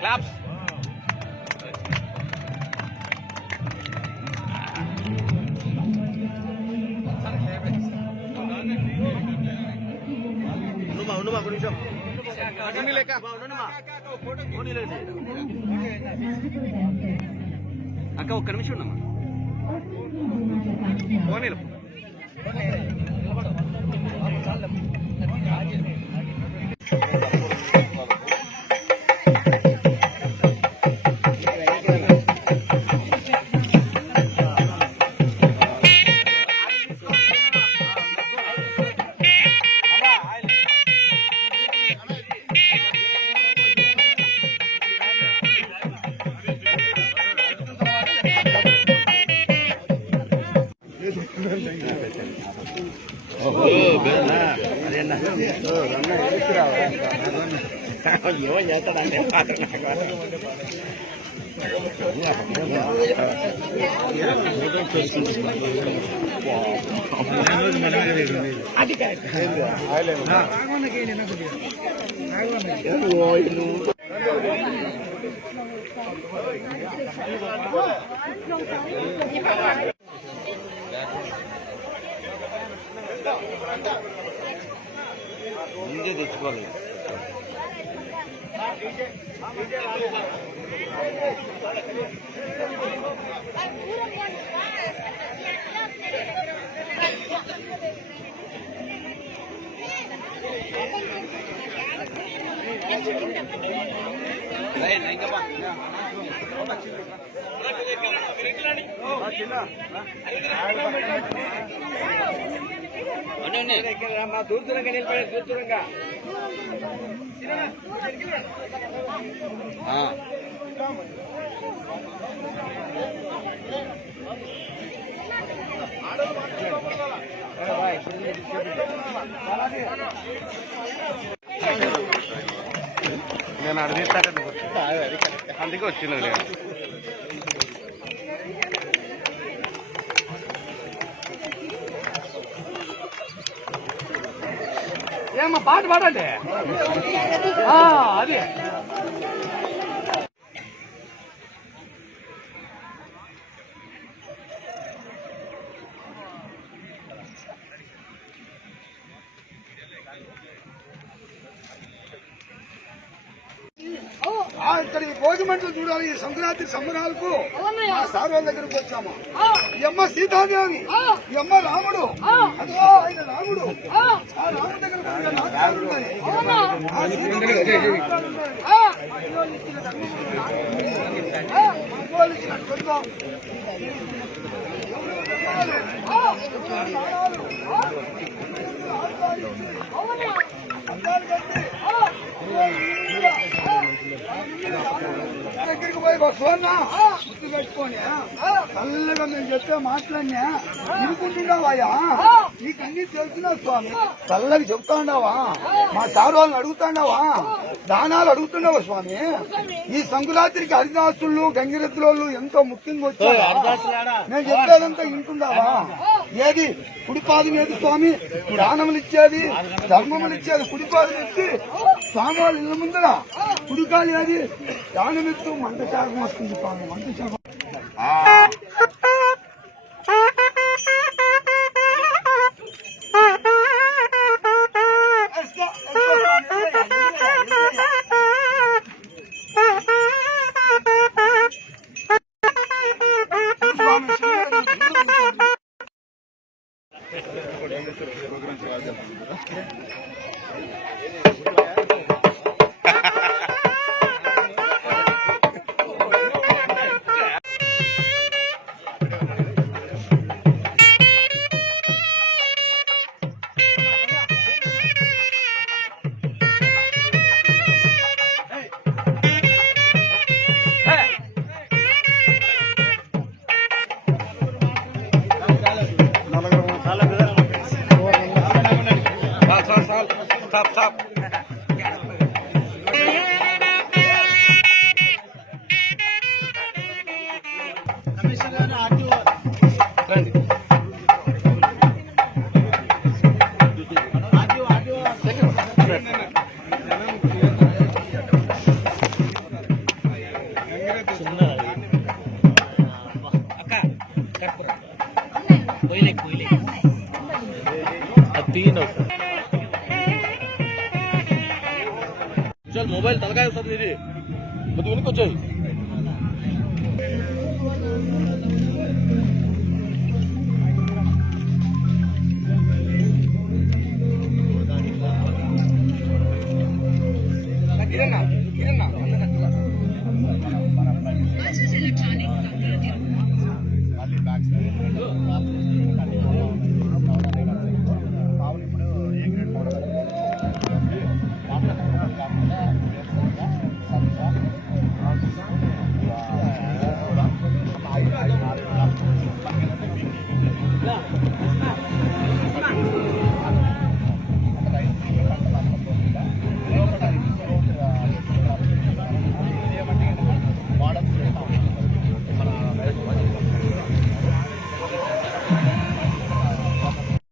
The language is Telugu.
Claps. Unuma కొంచెం అన్ని లేక అక్క ఒక్క నిమిషం ఉండమ్మా పోనీలు అయ్యో చేస్తాడంటే అది ముందే తెచ్చుకోవాలి. దూరంగా నిలిపోయారు దూరంగా నేను అడిగిస్తాను అందుకే వచ్చింది నేను ఏమన్నా పాట పాడండి అది ఇక్కడ భోజమంటలు చూడాలి. ఈ సంక్రాంతి సంబరాలకు మా సార్ వాళ్ళ దగ్గరకు వచ్చాము. ఈ అమ్మ సీతాదేవి, ఈ అమ్మ రాముడు, అదో ఆయన రాముడు. ఆ రాముడు దగ్గర దగ్గరికి పోయి వస్తున్నా గుర్తు పెట్టుకోని చల్లగా మేము చెప్తే మాట్లాడినా వినుకుంటున్నావాయా? నీకు అన్ని తెలుసున్నా స్వామి, చల్లగా చెప్తా ఉన్నావా? మా సార్ వాళ్ళని అడుగుతాండావా? దానాలు అడుగుతున్నావా స్వామి? ఈ సంకురాత్రికి హరిదాసులు గంగిరెద్దులోళ్ళు ఎంతో ముఖ్యంగా వచ్చారు. నేను చెప్పేదంతా వింటున్నావా? ఏది కుడిపాదం ఏది స్వామి? దానములు ఇచ్చేది, ధర్మములు ఇచ్చేది కుడిపాదం ఇచ్చి స్వామి వాళ్ళ ఇళ్ళ ముందర కుడికాలు ఏది దానమిత్తు మంట శాఖం వస్తుంది స్వామి. మంట శాఖం Stop. రండి. మొబైల్ తలకాయ వస్తుంది ఇది కొద్దిగా వెనుకొచ్చేది